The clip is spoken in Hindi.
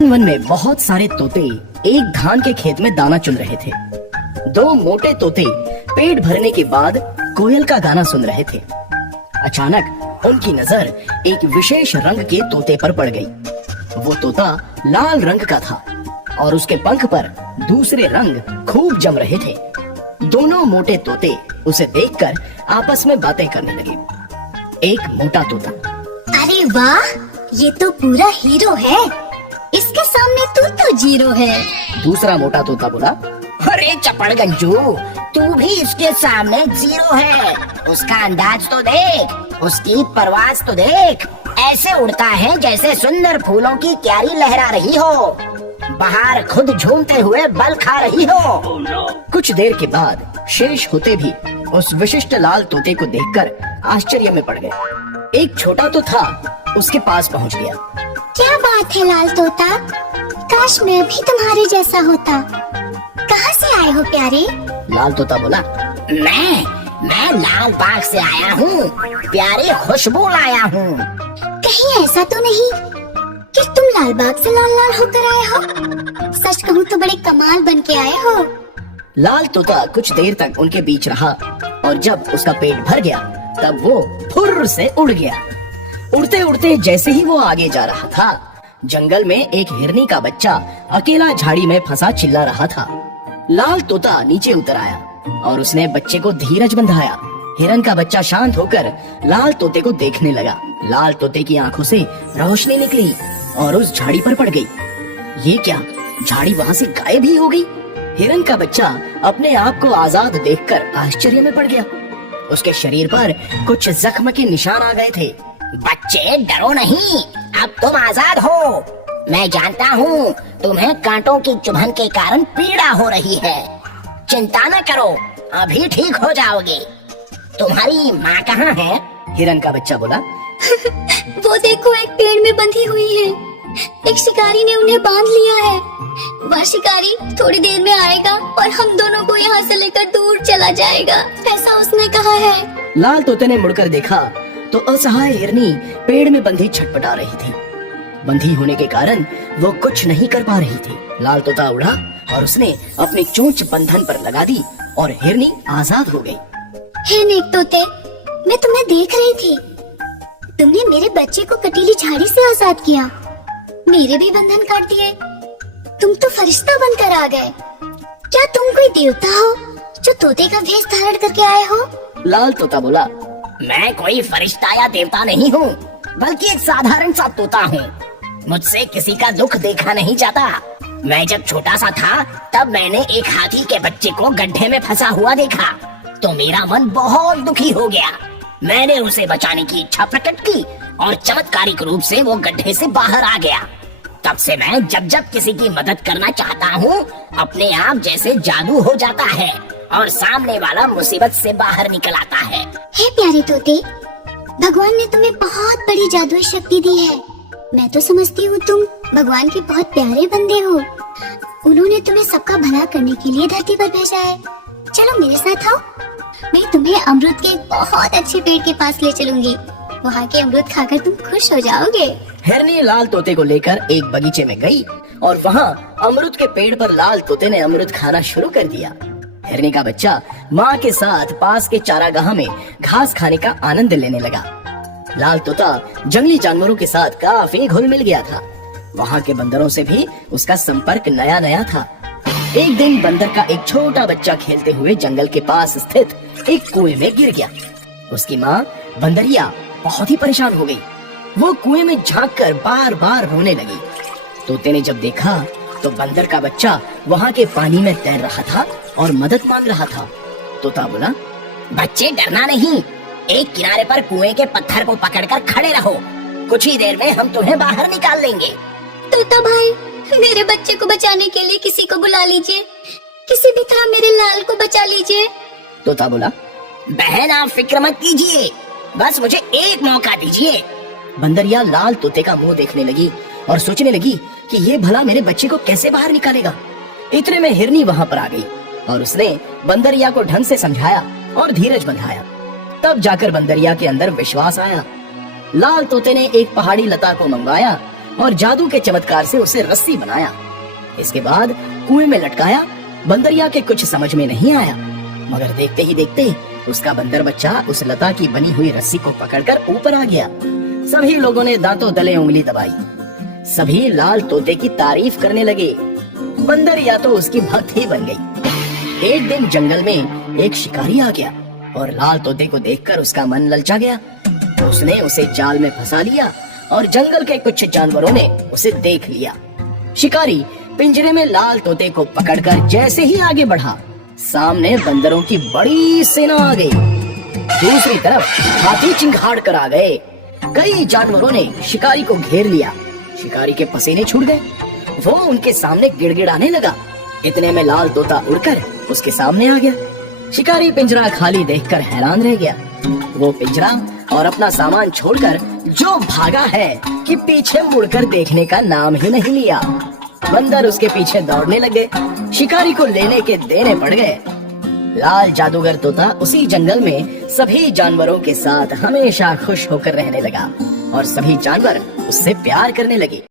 वन में बहुत सारे तोते एक धान के खेत में दाना चुन रहे थे। दो मोटे तोते पेट भरने के बाद कोयल का गाना सुन रहे थे। अचानक उनकी नजर एक विशेष रंग के तोते पर पड़ गई। वो तोता लाल रंग का था और उसके पंख पर दूसरे रंग खूब जम रहे थे। दोनों मोटे तोते उसे देखकर आपस में बातें करने लगे। एक मोटा तोता, अरे वाह, ये तो पूरा हीरो है, इसके सामने तू तो जीरो है। दूसरा मोटा तोता बोला, अरे चपड़गंजू, तू भी इसके सामने जीरो है। उसका अंदाज तो देख, उसकी परवाज तो देख, ऐसे उड़ता है जैसे सुंदर फूलों की क्यारी लहरा रही हो, बाहर खुद झूमते हुए बल खा रही हो। कुछ देर के बाद शेष होते भी उस विशिष्ट लाल तोते को देखकर आश्चर्य में पड़ गए। एक छोटा तो था, उसके पास पहुंच गया। क्या बात है लाल तोता, काश मैं भी तुम्हारे जैसा होता। कहाँ से आए हो प्यारे? लाल तोता बोला, मैं लाल बाग से आया हूँ, प्यारे खुशबू लाया हूँ। कहीं ऐसा तो नहीं कि तुम लाल बाग से लाल लाल होकर आए हो? सच कहूँ तो बड़े कमाल बन के आए हो। लाल तोता कुछ देर तक उनके बीच रहा और जब उसका पेट भर गया तब वो फुर्र से उड़ गया। उड़ते उड़ते जैसे ही वो आगे जा रहा था, जंगल में एक हिरनी का बच्चा अकेला झाड़ी में फंसा चिल्ला रहा था। लाल तोता नीचे उतर आया और उसने बच्चे को धीरज बंधाया। हिरन का बच्चा शांत होकर लाल तोते को देखने लगा। लाल तोते की आंखों से रोशनी निकली और उस झाड़ी पर पड़ गई। ये क्या, झाड़ी वहाँ से गायब ही हो गई। हिरन का बच्चा अपने आप को आजाद देखकर आश्चर्य में पड़ गया। उसके शरीर पर कुछ जख्म के निशान आ गए थे। बच्चे डरो नहीं, अब तुम आजाद हो। मैं जानता हूँ तुम्हें कांटों की चुभन के कारण पीड़ा हो रही है। चिंता न करो, अभी ठीक हो जाओगे। तुम्हारी माँ कहाँ है? हिरन का बच्चा बोला, वो देखो, एक पेड़ में बंधी हुई है। एक शिकारी ने उन्हें बांध लिया है। वह शिकारी थोड़ी देर में आएगा और हम दोनों को यहाँ से लेकर दूर चला जाएगा, ऐसा उसने कहा है। लाल तोते ने मुड़कर देखा तो असहाय हिरनी पेड़ में बंधी छटपटा रही थी। बंधी होने के कारण वो कुछ नहीं कर पा रही थी। लाल तोता उड़ा और उसने अपनी चोंच बंधन पर लगा दी और हिरनी आजाद हो गई। हे नेक तोते, मैं तुम्हें देख रही थी। तुमने मेरे बच्चे को कटीली झाड़ी से आजाद किया, मेरे भी बंधन काट दिए। तुम तो फरिश्ता बनकर आ गए। क्या तुम कोई देवता हो जो तोते का भेष धारण करके आए हो? लाल तोता बोला, मैं कोई फरिश्ता या देवता नहीं हूँ, बल्कि एक साधारण सा तोता हूँ। मुझसे किसी का दुख देखा नहीं जाता। मैं जब छोटा सा था तब मैंने एक हाथी के बच्चे को गड्ढे में फंसा हुआ देखा तो मेरा मन बहुत दुखी हो गया। मैंने उसे बचाने की इच्छा प्रकट की और चमत्कारिक रूप से वो गड्ढे से बाहर आ गया। तब से मैं जब जब किसी की मदद करना चाहता हूँ, अपने आप जैसे जादू हो जाता है और सामने वाला मुसीबत से बाहर निकल आता है। हे प्यारे तोते, भगवान ने तुम्हें बहुत बड़ी जादुई शक्ति दी है। मैं तो समझती हूँ तुम भगवान के बहुत प्यारे बंदे हो। उन्होंने तुम्हें सबका भला करने के लिए धरती पर भेजा है। चलो मेरे साथ आओ, मैं तुम्हें अमरूद के एक बहुत अच्छे पेड़ के पास ले चलूंगी। वहाँ के अमरूद खाकर तुम खुश हो जाओगे। हिरनी लाल तोते को लेकर एक बगीचे में गई और वहाँ अमरूद के पेड़ पर लाल तोते ने अमरूद खाना शुरू कर दिया। हिरनी का बच्चा माँ के साथ पास के चारागाह में घास खाने का आनंद लेने लगा। लाल तोता जंगली जानवरों के साथ काफी घुल मिल गया था। वहाँ के बंदरों से भी उसका संपर्क नया नया था। एक दिन बंदर का एक छोटा बच्चा खेलते हुए जंगल के पास स्थित एक कुएं में गिर गया। उसकी माँ बंदरिया बहुत ही परेशान हो गई। वो कुएं में झांककर बार बार रोने लगी। तोते ने जब देखा तो बंदर का बच्चा वहाँ के पानी में तैर रहा था और मदद मांग रहा था। तोता बोला, बच्चे डरना नहीं, एक किनारे पर कुएं के पत्थर को पकड़कर खड़े रहो। कुछ ही देर में हम तुम्हें बाहर निकाल लेंगे। तोता भाई, मेरे बच्चे को बचाने के लिए किसी को बुला लीजिए। किसी भी तरह मेरे लाल को बचा लीजिए। तोता बोला, बहन आप फिक्र मत कीजिए, बस मुझे एक मौका दीजिए। बंदरिया लाल तोते का मुंह देखने लगी और सोचने लगी कि ये भला मेरे बच्चे को कैसे बाहर निकालेगा। इतने में हिरनी वहाँ पर आ गई और उसने बंदरिया को ढंग से समझाया और धीरज बंधाया। तब जाकर बंदरिया के अंदर विश्वास आया। लाल तोते ने एक पहाड़ी लता को मंगवाया और जादू के चमत्कार से उसे रस्सी बनाया। इसके बाद कुएं में लटकाया। बंदरिया के कुछ समझ में नहीं आया, मगर देखते ही देखते उसका बंदर बच्चा उस लता की बनी हुई रस्सी को पकड़कर ऊपर आ गया। सभी लोगों ने दांतों तले उंगली दबाई। सभी लाल तोते की तारीफ करने लगे। बंदरिया तो उसकी भक्त ही बन गई। एक दिन जंगल में एक शिकारी आ गया और लाल तोते को देखकर उसका मन ललचा गया। उसने उसे जाल में फंसा लिया और जंगल के कुछ जानवरों ने उसे देख लिया। शिकारी पिंजरे में लाल तोते को पकड़कर जैसे ही आगे बढ़ा, सामने बंदरों की बड़ी सेना आ गई। दूसरी तरफ हाथी चिंगाड़ कर आ गए। कई जानवरों ने शिकारी को घेर लिया। शिकारी के पसीने छूट गए। वो उनके सामने गिड़गिड़ाने लगा। इतने में लाल तोता उड़कर उसके सामने आ गया। शिकारी पिंजरा खाली देखकर हैरान रह गया। वो पिंजरा और अपना सामान छोड़कर जो भागा है कि पीछे मुड़कर देखने का नाम ही नहीं लिया। बंदर उसके पीछे दौड़ने लगे। शिकारी को लेने के देने पड़ गए। लाल जादूगर तोता उसी जंगल में सभी जानवरों के साथ हमेशा खुश होकर रहने लगा और सभी जानवर उससे प्यार करने लगे।